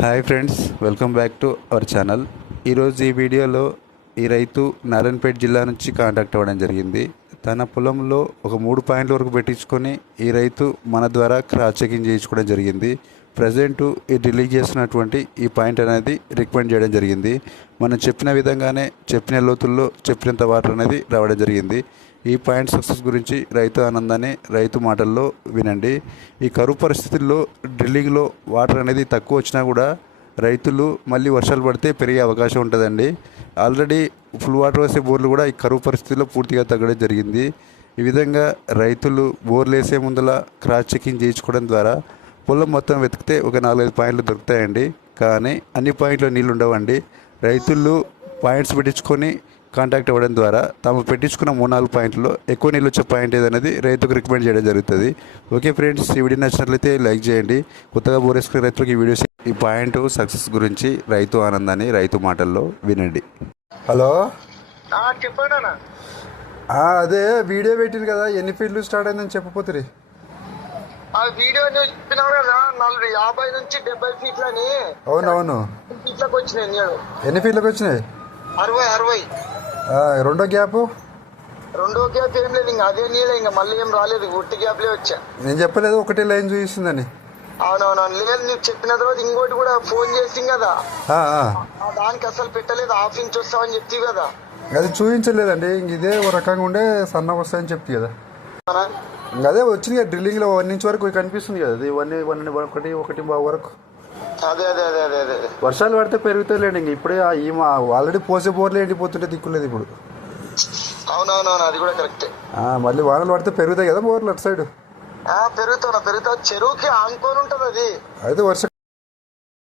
Hi friends welcome back to our channel ఈరోజు ఈ వీడియోలో ఈ రైతు నారాయణపేట జిల్లా నుంచి కాంటాక్ట్ అవ్వడం జరిగింది. తన పొలంలో ఒక మూడు పాయింట్ల వరకు పెట్టించుకొని ఈ రైతు మన ద్వారా క్రాస్ చెకింగ్ చేయించుకోవడం జరిగింది. ప్రజెంట్ ఈ రిలీజ్ చేసినటువంటి ఈ పాయింట్ అనేది రికమెండ్ చేయడం జరిగింది. మనం చెప్పిన విధంగానే చెప్పిన లోతుల్లో చెప్పినంత వాటర్ అనేది రావడం జరిగింది. ఈ పాయింట్ సక్సెస్ గురించి రైతు ఆనందాన్ని రైతు మాటల్లో వినండి. ఈ కరువు పరిస్థితుల్లో డ్రిల్లింగ్లో వాటర్ అనేది తక్కువ వచ్చినా కూడా రైతులు మళ్ళీ వర్షాలు పడితే పెరిగే అవకాశం ఉంటుందండి. ఆల్రెడీ ఫుల్ వాటర్ వేసే బోర్లు కూడా ఈ కరువు పరిస్థితుల్లో పూర్తిగా తగ్గడం జరిగింది. ఈ విధంగా రైతులు బోర్లు వేసే ముందల క్రాస్ చెకింగ్ చేయించుకోవడం ద్వారా పొలం మొత్తం వెతికితే ఒక నాలుగైదు పాయింట్లు దొరుకుతాయండి. కానీ అన్ని పాయింట్లో నీళ్ళు ఉండవండి. రైతులు పాయింట్స్ పెట్టించుకొని కాంటాక్ట్ అవ్వడం ద్వారా తాము పెట్టించుకున్న మూడు నాలుగు పాయింట్లో ఎక్కువ నీళ్ళు వచ్చే పాయింట్ ఏదనేది రైతుకు రికమెండ్ చేయడం జరుగుతుంది. ఓకే ఫ్రెండ్స్ ఈ వీడియో నచ్చినట్లయితే లైక్ చేయండి. కొత్తగా బోరేసుకునే రైతులకు ఈ వీడియోస్ ఈ పాయింట్ సక్సెస్ గురించి రైతు ఆనందాన్ని రైతు మాటల్లో వినండి. హలో? అదే వీడియో పెట్టింది కదా ఎన్ని ఫీట్లు స్టార్ట్ అయిందని చెప్పపోతుంది ఆ వీడియో నువ్వు చెప్పినావు కదా నలభై యాభై నుంచి డెబ్బై ఫీట్లని. అవునవును. ఫీట్లకు వచ్చినాయి నేను ఎన్ని ఫీట్లకు వచ్చినాయి? అరవై అరవై. రెండో గ్యాప్? రెండో గ్యాప్ ఏం లేదు ఇంకా అదే నీళ్ళే ఇంకా మళ్ళీ ఏం రాలేదు ఉట్టి గ్యాప్లే వచ్చా. నేను చెప్పలేదు ఒకటే లైన్ చూపిస్తుందని. అవునవును లేదు నువ్వు చెప్పిన తర్వాత ఇంకోటి కూడా ఫోన్ చేసి కదా. దానికి అసలు పెట్టలేదు హాఫ్ ఇంచ్ వస్తావని చెప్తి కదా. అది చూపించలేదండి ఇంక ఇదే ఒక రకంగా ఉండే సన్న వస్తాయని చెప్తి కదా. అదే వచ్చింది కదా డ్రిల్లింగ్లో వన్ ఇంచ్ వరకు కనిపిస్తుంది కదా అది వన్ వన్ ఒకటి ఒకటి వరకు. అదే అదే అదే అదే అదే. వర్షాలు పడితే పెరుగుతాయిలేండి ఇంక ఇప్పుడే ఆ ఈ మా ఆల్రెడీ పోసే బోర్లే ఎండిపోతుంటే దిక్కులేదు ఇప్పుడు. అవునవునవును అది కూడా కరెక్టే. ఆ, మళ్ళీ వానలు పడితే పెరుగుతాయి కదా బోర్లు అటు సైడ్. ఆ పెరుగుతున్నా పెరుగుతా చెరువుకి ఆనుకొని ఉంటది అది. అయితే వర్ష